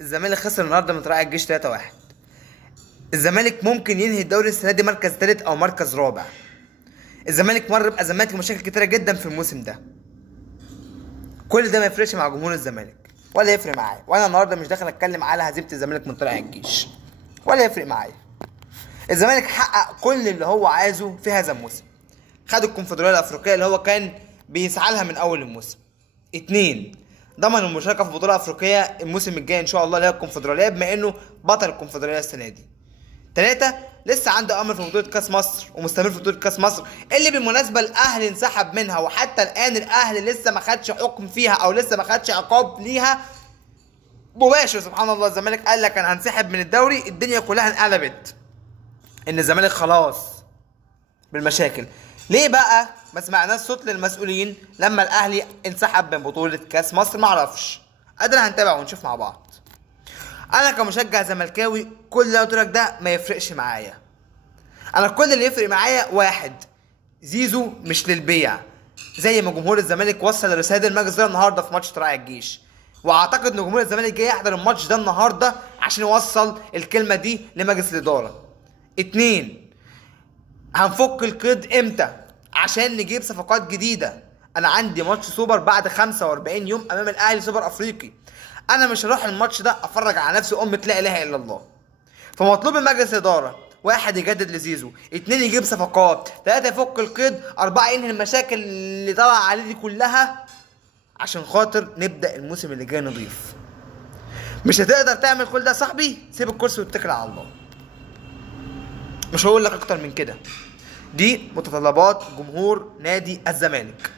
الزمالك خسر النهارده من طلائع الجيش 3-1. الزمالك ممكن ينهي الدوري السنه دي مركز ثالث او مركز رابع. الزمالك مر بازمات ومشاكل كتيره جدا في الموسم ده. كل ده ما يفرقش مع جمهور الزمالك ولا يفرق معايا، وانا النهارده مش داخل اتكلم على هزيمه الزمالك من طلائع الجيش ولا يفرق معايا. الزمالك حقق كل اللي هو عايزه في هذا الموسم. خد الكونفدراليه الافريقيه اللي هو كان بيسعى لها من اول الموسم. 2. ضمن المشاركه في بطوله افريقيه الموسم الجاي ان شاء الله اللي هي الكونفدراليه بما انه بطل الكونفدراليه السنه دي. 3. لسه عنده امل في بطوله كاس مصر ومستمر في بطوله كاس مصر اللي بالمناسبه الاهلي انسحب منها، وحتى الان الاهلي لسه ما خدش حكم فيها او لسه ما خدش عقاب ليها مباشر. سبحان الله، الزمالك قال لك انا هنسحب من الدوري، الدنيا كلها انقلبت ان الزمالك خلاص بالمشاكل. ليه بقى ما سمعناش صوت للمسؤولين لما الاهلي انسحب من بطوله كاس مصر؟ معرفش، ادينا هنتابع ونشوف مع بعض. انا كمشجع زملكاوي كل اللي قلت لك ده ما يفرقش معايا. انا كل اللي يفرق معايا واحد: زيزو مش للبيع، زي ما جمهور الزمالك وصل رساله المجلس ده النهارده في ماتش طلائع الجيش. واعتقد ان جمهور الزمالك جاي يحضر الماتش ده النهارده عشان يوصل الكلمه دي لمجلس الاداره. 2. هنفك القيد امتى عشان نجيب صفقات جديده؟ انا عندي ماتش سوبر بعد 45 يوم امام الاهلي، سوبر افريقي. انا مش هروح الماتش ده افرج على نفسي لا اله الا الله. فمطلوب من مجلس الاداره: 1. يجدد لزيزو، 2. يجيب صفقات، 3. يفك القيد، 4. ينهي المشاكل اللي طلع عليه دي كلها عشان خاطر نبدا الموسم اللي جاي نضيف. مش هتقدر تعمل كل ده يا صاحبي؟ سيب الكرسي واتكل على الله. مش هقول لك اكتر من كده. دي متطلبات جمهور نادي الزمالك.